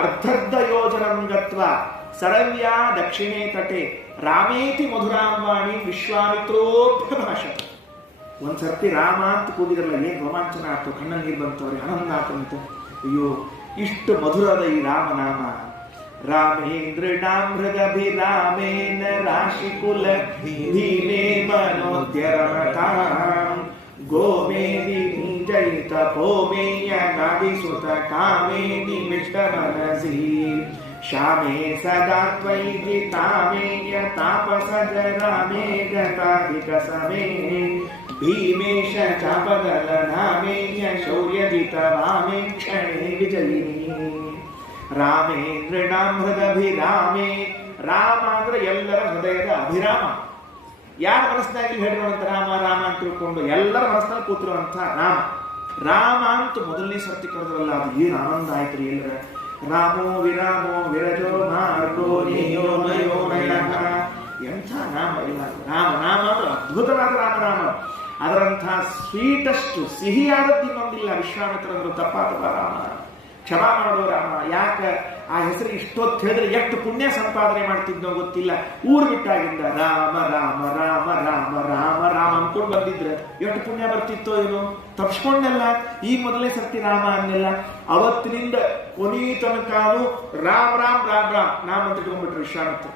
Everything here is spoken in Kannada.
ಅರ್ಧರ್ಧ ಯೋಜನಂ ಗತ್ವ ಸರವ್ಯಾ ದಕ್ಷಿಣೇ ತಟೆ ರಾಮೇತಿ ಮಧುರಾಂವಾಣಿ ವಿಶ್ವಾಮಿತ್ರೋಭ್ಯಭಾಷತ. ಒಂದ್ಸರ್ತಿ ರಾಮ ಅಂತ ಕೂಗಿದ್ರಲ್ಲ, ಏನ್ ರೋಮಾಂಚನ ಆಯ್ತು, ಕಣ್ಣ ನೀರು ಬಂತವ್ರಿಗೆ, ಆನಂದ ಆತಂತ. ಅಯ್ಯೋ, ಇಷ್ಟು ಮಧುರದ ಈ ರಾಮನಾಮ. ರಾಮೇಂದ್ರನಾಂ ಹೃದಭಿರಾಮೇನ ರಾಶಿಕುಲ ಭೀಮೇ ಮನೋದ್ಯರಮತಾಂ ಗೋಮೇದಿ ಜಯಿತ ಪೋಮೇಯ ಗಾದಿಸುತ ಕಾಮೇನಿ ಮಿಷ್ಟ ಮನಸಿ ಶ್ಯಾಮೇ ಸದಾ ತ್ವಯಿ ತಾಮೇಯ ತಾಪಸಜ ರಾಮೇ ಗತಾಧಿಕ ಸಮೇ ಭೀಮೇಶ ಚಾಪದಲ ನಾಮೇಯ ಶೌರ್ಯಜಿತ ರಾಮೇ ಕ್ಷಣೇ ವಿಜಯಿನಿ. ರಾಮೇಂದ್ರನಾಂ ಹೃದಭಿರಾಮೇ. ರಾಮ ಅಂದ್ರೆ ಎಲ್ಲರ ಹೃದಯದ ಅಭಿರಾಮ. ಯಾರ ಮನಸ್ಸಿನಾಗಿ ಹೇಳಿರುವಂತ ರಾಮ ರಾಮ ಅಂತ ತಿಳ್ಕೊಂಡು ಎಲ್ಲರ ಮನಸ್ಸಿನಲ್ಲಿ ಕೂತಿರುವಂತ ರಾಮ. ರಾಮ ಅಂತ ಮೊದಲನೇ ಸರ್ತಿ ಕರೆದ್ರಲ್ಲ, ಅದು ಏನು ಆನಂದ ಆಯ್ತು ರೀ ಎಲ್ಲರ. ರಾಮೋ ವಿರಾಮೋ ವಿರಜೋ ಮಾರ್ಗೋ ನಿಯೋ ನಯೋ ನಯಃ. ಎಂಥ ನಾಮ ಇಲ್ಲ. ರಾಮ ನಾಮ ಅಂದ್ರೆ ಅದ್ಭುತವಾದ ರಾಮನಾಮ. ಅದರಂಥ ಸ್ವೀಟಷ್ಟು ಸಿಹಿಯಾದದ್ದು ಇನ್ನೊಂದಿಲ್ಲ. ವಿಶ್ವಾಮಿತ್ರರು ತಪ್ಪಾತವ ರಾಮ, ಕ್ಷಮಾ ಮಾಡೋ ರಾಮ. ಯಾಕೆ ಆ ಹೆಸರು ಇಷ್ಟೊತ್ತು ಹೇಳಿದ್ರೆ ಎಷ್ಟು ಪುಣ್ಯ ಸಂಪಾದನೆ ಮಾಡ್ತಿದ್ನೋ ಗೊತ್ತಿಲ್ಲ. ಊರು ಬಿಟ್ಟಾಗಿಂದ ರಾಮ ರಾಮ ರಾಮ ರಾಮ ರಾಮ ರಾಮ ಅನ್ಕೊಂಡು ಬಂದಿದ್ರೆ ಎಷ್ಟು ಪುಣ್ಯ ಬರ್ತಿತ್ತೋ ಏನೋ. ತಪ್ಸ್ಕೊಂಡೆಲ್ಲ ಈ ಮೊದಲೇ ಸರ್ತಿ ರಾಮ ಅನ್ನೆಲ್ಲ. ಅವತ್ತಿನಿಂದ ಕೊನೆಯ ತನಕ ರಾಮ್ ರಾಮ್ ರಾಮ್ ರಾಮ್ ನಾಮ ಅಂತ ಇಟ್ಕೊಂಡ್ಬಿಟ್ರು ವಿಶ್ವಾಮಿತ್ರ.